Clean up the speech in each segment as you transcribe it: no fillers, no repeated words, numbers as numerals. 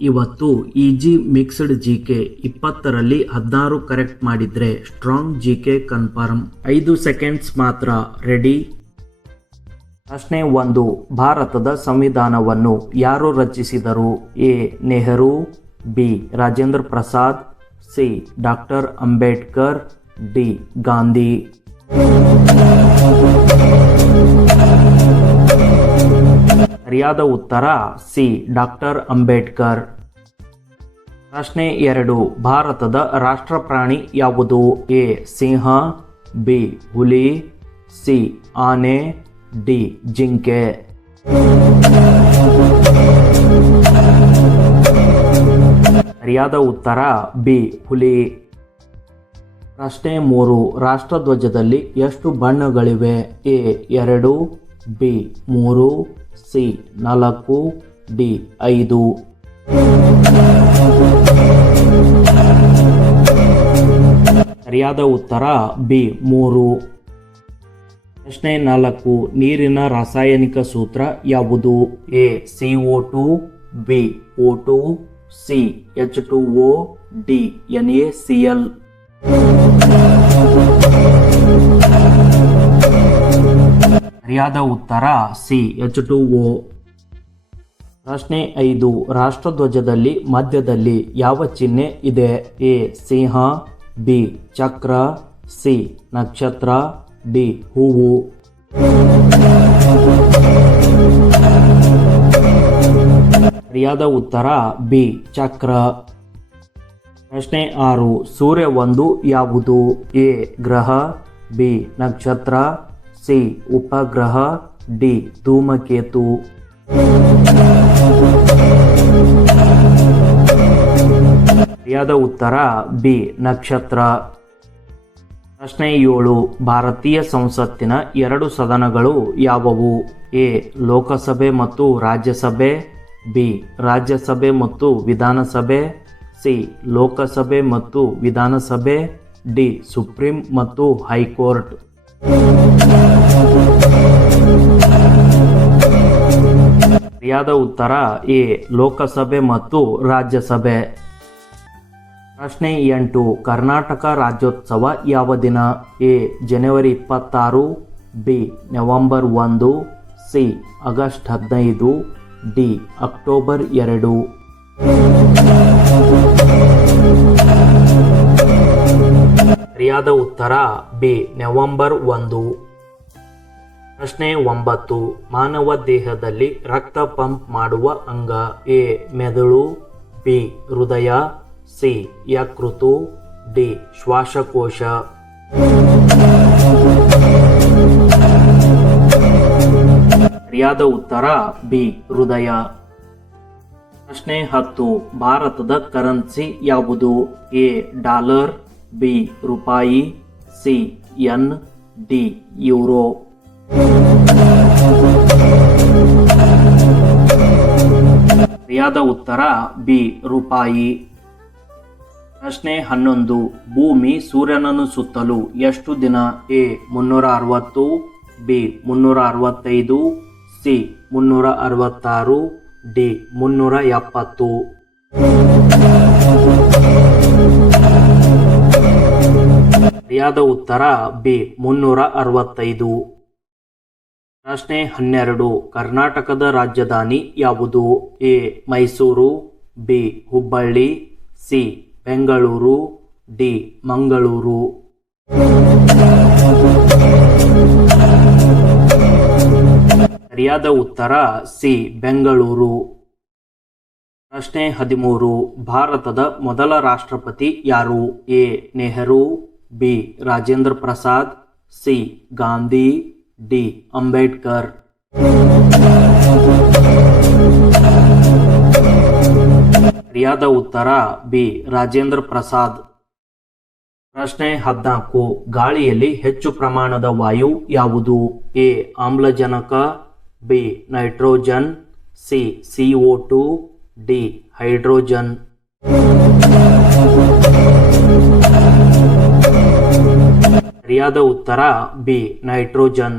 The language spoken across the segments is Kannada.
ಇವತ್ತು ಈಜಿ ಮಿಕ್ಸ್ಡ್ ಜಿಕೆ 20ರಲ್ಲಿ 16 ಕರೆಕ್ಟ್ ಮಾಡಿದ್ರೆ ಸ್ಟ್ರಾಂಗ್ ಜಿಕೆ ಕನ್ಫರ್ಮ್. 5 ಸೆಕೆಂಡ್ಸ್ ಮಾತ್ರ. ರೆಡಿ? ಪ್ರಶ್ನೆ 1. ಭಾರತದ ಸಂವಿಧಾನವನ್ನು ಯಾರು ರಚಿಸಿದರು? A. Nehru, B. Rajendra Prasad, C. Doctor Ambedkar, D. Gandhi. ಸರಿಯಾದ ಉತ್ತರ ಸಿ. ಡಾಕ್ಟರ್ ಅಂಬೇಡ್ಕರ್. ಪ್ರಶ್ನೆ 2. ಭಾರತದ ರಾಷ್ಟ್ರ ಪ್ರಾಣಿ ಯಾವುದು? ಎ. Simha, B. ಹುಲಿ, ಸಿ. ಆನೆ, ಡಿ. ಜಿಂಕೆ. ಸರಿಯಾದ ಉತ್ತರ ಬಿ. ಹುಲಿ. ಪ್ರಶ್ನೆ 3. ರಾಷ್ಟ್ರಧ್ವಜದಲ್ಲಿ ಎಷ್ಟು ಬಣ್ಣಗಳಿವೆ? ಎ. 2, ಬಿ. 3, ಸಿ. 4, ಡಿ. 5. ಸರಿಯಾದ ಉತ್ತರ ಬಿ. 3. ಪ್ರಶ್ನೆ 4. ನೀರಿನ ರಾಸಾಯನಿಕ ಸೂತ್ರ ಯಾವುದು? A. CO2, B. O2, C. H2O, D. NaCl. ಸರಿಯಾದ ಉತ್ತರ ಸಿ. H2O. ಪ್ರಶ್ನೆ 5. ರಾಷ್ಟ್ರಧ್ವಜದಲ್ಲಿ ಮಧ್ಯದಲ್ಲಿ ಯಾವ ಚಿಹ್ನೆ ಇದೆ? ಎ. Simha, B. ಚಕ್ರ, ಸಿ. ನಕ್ಷತ್ರ, ಡಿ. ಹೂವು. ಸರಿಯಾದ ಉತ್ತರ ಬಿ. ಚಕ್ರ. ಪ್ರಶ್ನೆ 6. ಸೂರ್ಯ ಒಂದು ಯಾವುದು? ಎ. ಗ್ರಹ, ಬಿ. ನಕ್ಷತ್ರ, ಸಿ. ಉಪಗ್ರಹ, ಡಿ. ಧೂಮಕೇತು. ಸರಿಯಾದ ಉತ್ತರ ಬಿ. ನಕ್ಷತ್ರ. ಪ್ರಶ್ನೆ 7. ಭಾರತೀಯ ಸಂಸತ್ತಿನ 2 ಸದನಗಳು ಯಾವುವು? ಎ. ಲೋಕಸಭೆ ಮತ್ತು ರಾಜ್ಯಸಭೆ, ಬಿ. ರಾಜ್ಯಸಭೆ ಮತ್ತು ವಿಧಾನಸಭೆ, ಸಿ. ಲೋಕಸಭೆ ಮತ್ತು ವಿಧಾನಸಭೆ, ಡಿ. ಸುಪ್ರೀಂ ಮತ್ತು ಹೈಕೋರ್ಟ್. ಸರಿಯಾದ ಉತ್ತರ ಎ. ಲೋಕಸಭೆ ಮತ್ತು ರಾಜ್ಯಸಭೆ. ಪ್ರಶ್ನೆ 8. ಕರ್ನಾಟಕ ರಾಜ್ಯೋತ್ಸವ ಯಾವ ದಿನ? A. January 26, B. November 1, C. August 15, D. October 2. ಸರಿಯಾದ ಉತ್ತರ ಬಿ. ನವೆಂಬರ್ 1. ಪ್ರಶ್ನೆ 9. ಮಾನವ ದೇಹದಲ್ಲಿ ರಕ್ತ ಪಂಪ್ ಮಾಡುವ ಅಂಗ? ಎ. ಮೆದುಳು, ಬಿ. ಹೃದಯ, ಸಿ. ಯಕೃತ್ತು, ಡಿ. ಶ್ವಾಸಕೋಶ. ಸರಿಯಾದ ಉತ್ತರ ಬಿ. ಹೃದಯ. ಪ್ರಶ್ನೆ 10. ಭಾರತದ ಕರೆನ್ಸಿ ಯಾವುದು? ಎ. Dollar, B. ರೂಪಾಯಿ, ಸಿ. ಯೆನ್, ಡಿ. ಯೂರೋ. ಸರಿಯಾದ ಉತ್ತರ ಬಿ. ರೂಪಾಯಿ. ಪ್ರಶ್ನೆ 11. ಭೂಮಿ ಸೂರ್ಯನನ್ನು ಸುತ್ತಲು ಎಷ್ಟು ದಿನ? ಎ. 360, ಬಿ. 365, ಸಿ. 366, ಡಿ. 370. ಸರಿಯಾದ ಉತ್ತರ ಬಿ. 365. ಪ್ರಶ್ನೆ 12. ಕರ್ನಾಟಕದ ರಾಜಧಾನಿ ಯಾವುದು? A. Mysuru, B. Hubballi, C. Bengaluru, D. Mangaluru. ಸರಿಯಾದ ಉತ್ತರ ಸಿ. ಬೆಂಗಳೂರು. ಪ್ರಶ್ನೆ 13. ಭಾರತದ ಮೊದಲ ರಾಷ್ಟ್ರಪತಿ ಯಾರು? A. Nehru, B. Rajendra Prasad, C. Gandhi, D. Ambedkar. ಸರಿಯಾದ ಉತ್ತರ ಬಿ. ರಾಜೇಂದ್ರ ಪ್ರಸಾದ್. ಪ್ರಶ್ನೆ 14. ಗಾಳಿಯಲ್ಲಿ ಹೆಚ್ಚು ಪ್ರಮಾಣದ ವಾಯು ಯಾವುದು? ಎ. ಆಮ್ಲಜನಕ, B. Nitrogen, C. CO2, D. Hydrogen. ಸರಿಯಾದ ಉತ್ತರ ಬಿ. ನೈಟ್ರೋಜನ್.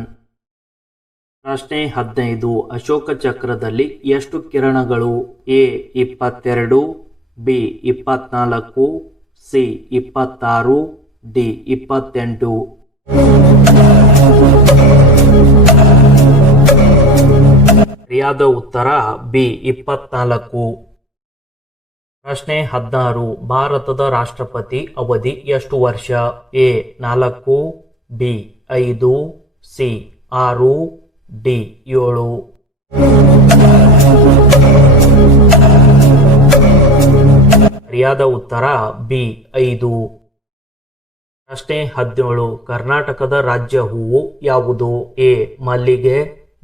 ಪ್ರಶ್ನೆ 15. ಅಶೋಕ ಚಕ್ರದಲ್ಲಿ ಎಷ್ಟು ಕಿರಣಗಳು? A 22, B 24, C 26, D 28. ಸರಿಯಾದ ಉತ್ತರ ಬಿ 24. ಪ್ರಶ್ನೆ 16. ಭಾರತದ ರಾಷ್ಟ್ರಪತಿ ಅವಧಿ ಎಷ್ಟು ವರ್ಷ? A 4, B 5, C 6, D 7. ಸರಿಯಾದ ಉತ್ತರ ಬಿ 5. ಪ್ರಶ್ನೆ 17. ಕರ್ನಾಟಕದ ರಾಜ್ಯ ಹೂವು ಯಾವುದು? ಎ ಮಲ್ಲಿಗೆ,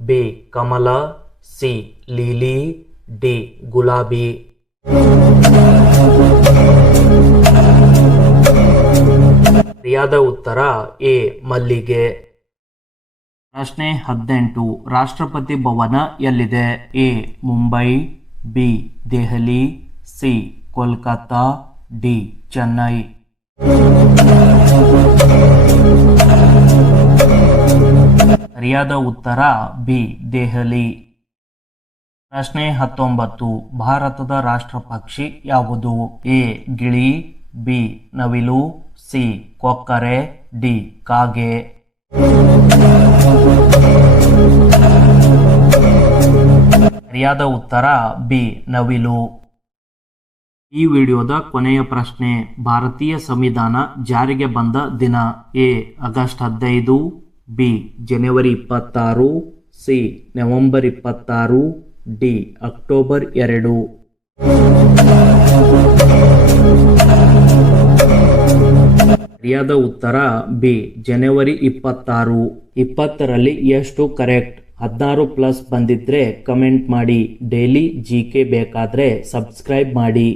ಬಿ ಕಮಲ, ಸಿ ಲೀಲಿ, ಡಿ ಗುಲಾಬಿ. ಸರಿಯಾದ ಉತ್ತರ ಎ ಮಲ್ಲಿಗೆ. ಪ್ರಶ್ನೆ 18. ರಾಷ್ಟ್ರಪತಿ ಭವನ ಎಲ್ಲಿದೆ? A Mumbai, B Delhi, C Kolkata, D Chennai. ಸರಿಯಾದ ಉತ್ತರ ಬಿ ದೆಹಲಿ. ಪ್ರಶ್ನೆ 19. ಭಾರತದ ರಾಷ್ಟ್ರ ಪಕ್ಷಿ ಯಾವುದು? ಎ ಗಿಳಿ, ಬಿ ನವಿಲು, ಸಿ ಕೊಕ್ಕರೆ, ಡಿ ಕಾಗೆ. ಸರಿಯಾದ ಉತ್ತರ ಬಿ ನವಿಲು. ಈ ವಿಡಿಯೋದ ಕೊನೆಯ ಪ್ರಶ್ನೆ. ಭಾರತೀಯ ಸಂವಿಧಾನ ಜಾರಿಗೆ ಬಂದ ದಿನ? A August 15, B January 26, C November 26, D October 2. ಸರಿಯಾದ ಉತ್ತರ ಬಿ ಜನವರಿ 26. 20ರಲ್ಲಿ ಎಷ್ಟು ಕರೆಕ್ಟ್? 16 ಪ್ಲಸ್ ಬಂದಿದ್ರೆ ಕಮೆಂಟ್ ಮಾಡಿ. ಡೈಲಿ ಜಿಕೆ ಬೇಕಾದ್ರೆ ಸಬ್ಸ್ಕ್ರೈಬ್ ಮಾಡಿ.